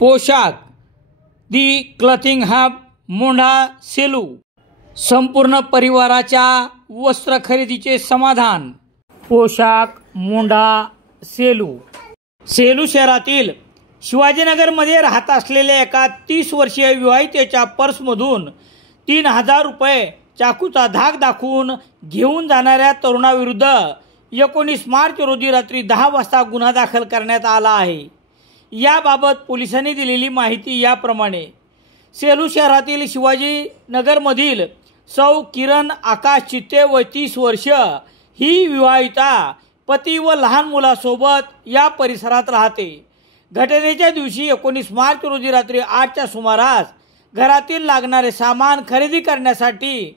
पोशाख दी क्लथिंग हब मोंढा सेलू संपूर्ण परिवाराच्या वस्त्र खरेदीचे समाधान। पोशाख मोंढा सेलू। सेलू शहरातील शिवाजीनगरमध्ये राहत असलेल्या एका 30 वर्षीय विवाहितेच्या पर्समधून 3000 रुपये चाकूचा धाक दाखवून घेऊन जाणाऱ्या तरुणाविरुद्ध 19 मार्च रोजी रात्री 10 वाजता गुन्हा दाखल करण्यात आला आहे। याबाबत पोलिसांनी दिलेली माहिती याप्रमाणे। सेलू शहरातील शिवाजीनगरमधील सौ किरण आकाश चित्ते व 30 वर्ष ही विवाहिता पती व लहान मुलासोबत या परिसरात राहते। घटनेच्या दिवशी 19 मार्च रोजी रात्री 8च्या सुमारास घरातील लागणारे सामान खरेदी करण्यासाठी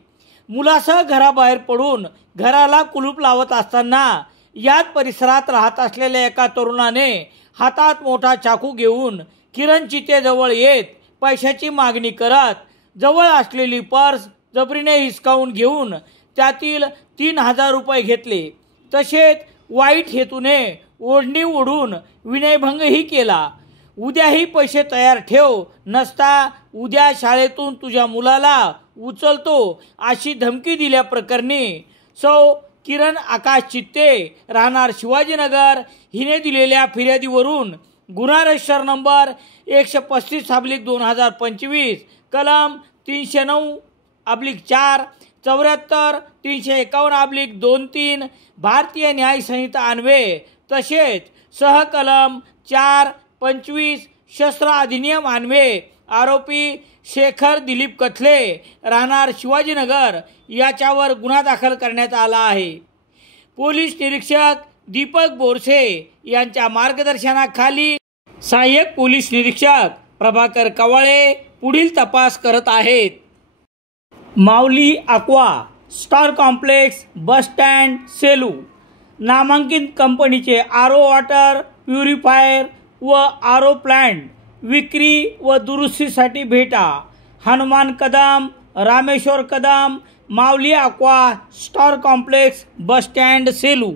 मुलासह घराबाहेर पडून घराला कुलूप लावत असताना याच परिसरात राहत असलेल्या एका तरुणाने हातात मोठा चाकू घेऊन किरण चित्तेजवळ येत पैशाची मागणी करत जवळ असलेली पर्स जबरीने हिसकावून घेऊन त्यातील 3000 रुपये घेतले। तसेच वाईट हेतूने ओढणी ओढून विनयभंगही केला। उद्याही पैसे तयार ठेव, नसता उद्या शाळेतून तुझ्या मुलाला उचलतो अशी धमकी दिल्याप्रकरणी सौ किरण आकाश चित्ते राहणार शिवाजीनगर हिने दिलेल्या फिर्यादीवरून गुन्हा रजिस्टर नंबर 135/2025 कलम 309/4 74 351/23 भारतीय न्याय संहिता अन्वये तसेच सहकलम 425 शस्त्र अधिनियम अन्वये आरोपी शेखर दिलीप कथले राहणार शिवाजीनगर याच्यावर गुन्हा दाखल करण्यात आला आहे। पोलीस निरीक्षक दीपक बोरसे यांच्या मार्गदर्शनाखाली सहाय्यक पोलीस निरीक्षक प्रभाकर कवाळे पुढील तपास करत आहेत। Mauli aqua star complex bus stand Selu नामांकित कंपनीचे आरो वॉटर प्युरिफायर व आरो प्लांट विक्री व दुरुस्तीसाठी भेटा। Hanuman Kadam, Rameshwar Kadam, Mauli aqua star complex bus stand Selu.